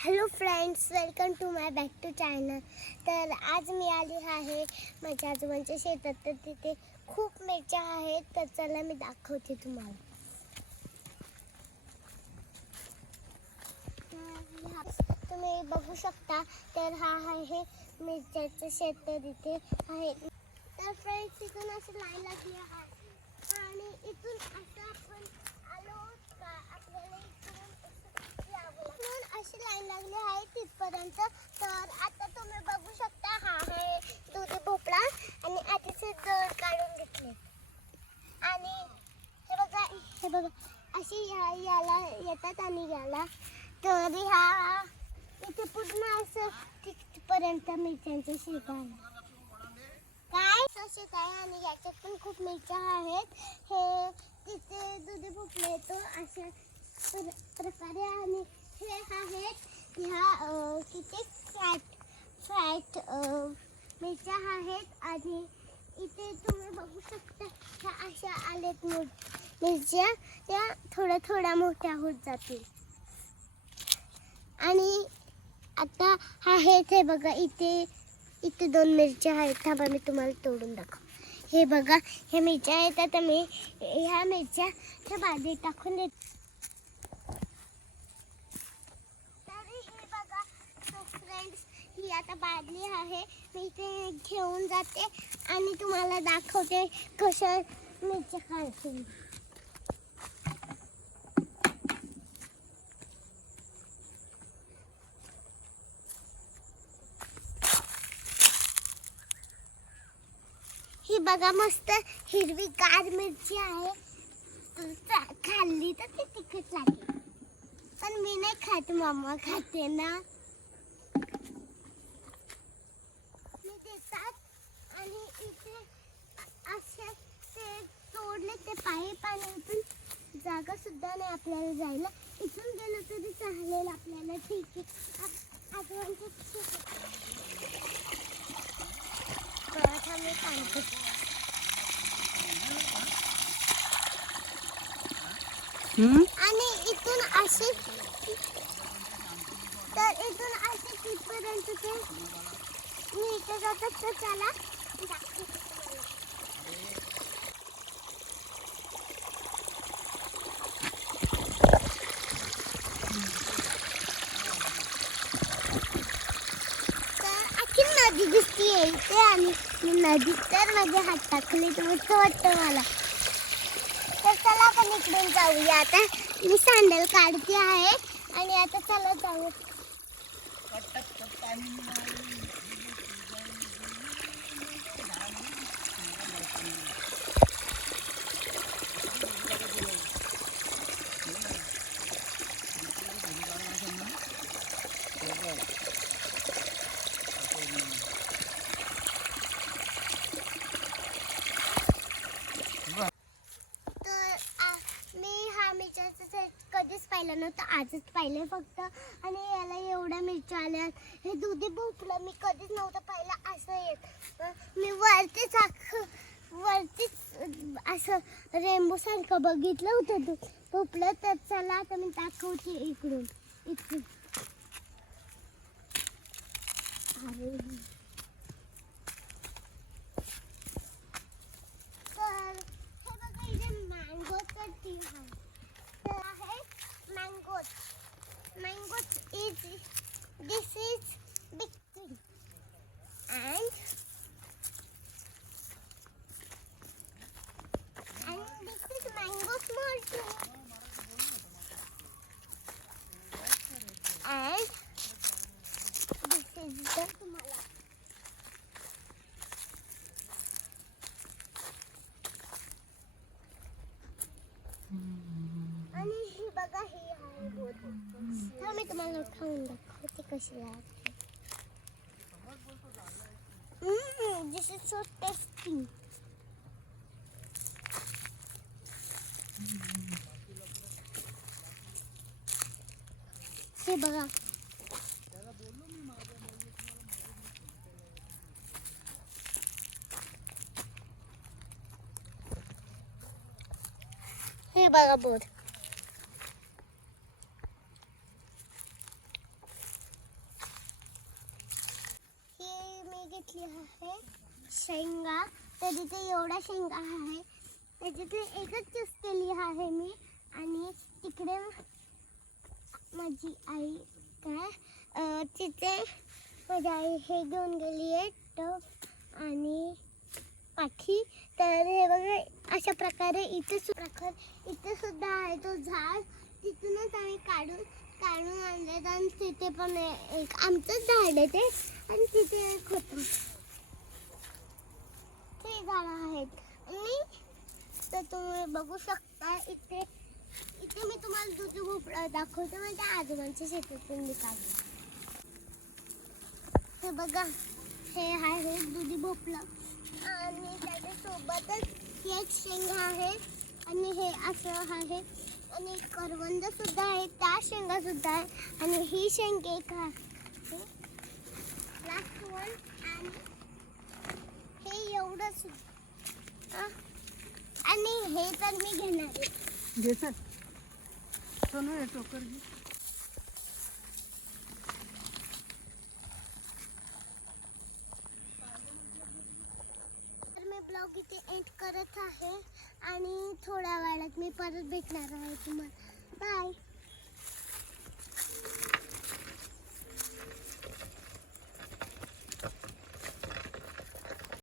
Hello friends, welcome to my back to channel. तर आज मी आली आहे माझ्या आजोबांच्या शेतात. तर तिथे खूप मिरच्या आहेत. तर चला मी दाखवते तुम्हाला. तुम्ही बघू शकता. तर हा आहे मिरच्याचं शेत. तर इथे आहे. तर फ्रेंड्स, इथून अशी लाईन लागली आहे आणि इथून असं आपण आलो का आपल्याला इथून अशी लाईन लागली आहे तिथपर्यंत. तर आता तुम्ही बघू शकता, हा आहे दुधी भोपळा आणि आधीचे जड काढून घेतले. आणि हे बघा अशी याला येतात आणि याला. तर ह्या इथे पूर्ण असं तिथपर्यंत मिरच्यांचं शेत आहे. काय असे काय, आणि याच्यात पण खूप मिरच्या आहेत. हे तिथे दुधी भोपळा येतो अशा प्रकारे. आणि हे आहेत ह्या किती फॅट मिरच्या आहेत. आणि इथे तुम्ही बघू शकता ह्या अशा आलेत मिरच्या. त्या थोड्या थोड्या मोठ्या होत जातील. आणि आता आहेत हे बघा, इथे दोन मिरच्या आहेत. थांबा मी तुम्हाला तोडून दाखव. हे बघा, ह्या मिरच्या आहेत. आता मी ह्या मिरच्या त्या बादलीत टाकून देते. हे बघा फ्रेंड्स, ही आता बादली आहे. मी इथे घेऊन जाते आणि तुम्हाला दाखवते कशा मिरच्या काढते. ही बघा, मस्त हिरवीगार मिरची आहे. खाल्ली तर ती तिखट लागेल, पण मी नाही खात, मम्मा खाते ना. मी देतात. आणि इथे असे ते तोडले ते पाईप. आणि इथून जागा सुद्धा नाही आपल्याला जायला. इथून गेलं तरी चालेल आपल्याला. ठीक आहे. मी सांगते. आणि इथून असे तर इथून असे तिथपर्यंत ते मी इथे जातात. तर चला दाखवते तुम्हाला. तर अख्खी नदी दिसतीये इथे. आणि नदीत तर माझे हात टाकले तर मस्त वाटतं मला. तर चला आपण इकडून जाऊया. आता मी सँडल काढते आहे आणि आता चला जाऊ. कधीच पाहिलं नव्हतं, आजच पाहिलं फक्त. आणि याला एवढ्या मिरच्या आल्यात. हे दुधी भोपळं मी कधीच नव्हतं पाहिलं असं येत. मी वरतीच असं रेनबो सारखं बघितलं होतं भोपळं. तर चला आता मी दाखवते इकडून. तर हे बघा, इथे मँगोचं ट्री आहे. तर आहे mangoes is this is big thing. and this is mango small tree. And this is the tumala. आणि ही बघा, ही आहे बोट. तर मी तुम्हाला खाऊन दाखवते कशी लागते. दिस इज सो टेस्टी. हे बघा, हे बघा बोट. घेतली आहे शेंगा. तर इथे एवढ्या शेंगा आहे, त्याच्यातली एकच चूज केली आहे मी. आणि तिकडे माझी आई तिथे माझी आई हे घेऊन गेली आहे टप आणि पाठी. तर हे बघा अशा प्रकारे इथे सुद्धा आहे तो झाड. तिथूनच आम्ही काढून आणले. आणि तिथे पण एक आमचंच झाड आहे ते. आणि तिथे एक होतं ते झाडं आहेत. आणि तर तुम्ही बघू शकता इथे मी तुम्हाला दुधी भोपळा दाखवते. माझ्या आजोबांच्या शेतातून मी काढलं. हे बघा हे आहे दुधी भोपळा. आणि त्याच्यासोबतच ही एक शेंगा आहे. आणि हे असं आहे. आणि करवंद सुद्धा आहे, त्या शेंगा सुद्धा आहे. आणि ही शेंग एक आहे लास्ट वन. आणि हे एवढं सुद्धा. आणि हे तर मी घेणार आहे. घे सर सोनू हे टोकर घे. तर मी ब्लॉग इथे एंड करत आहे. आणि थोड्या वेळात मी परत भेटणार आहे तुम्हाला. बाय.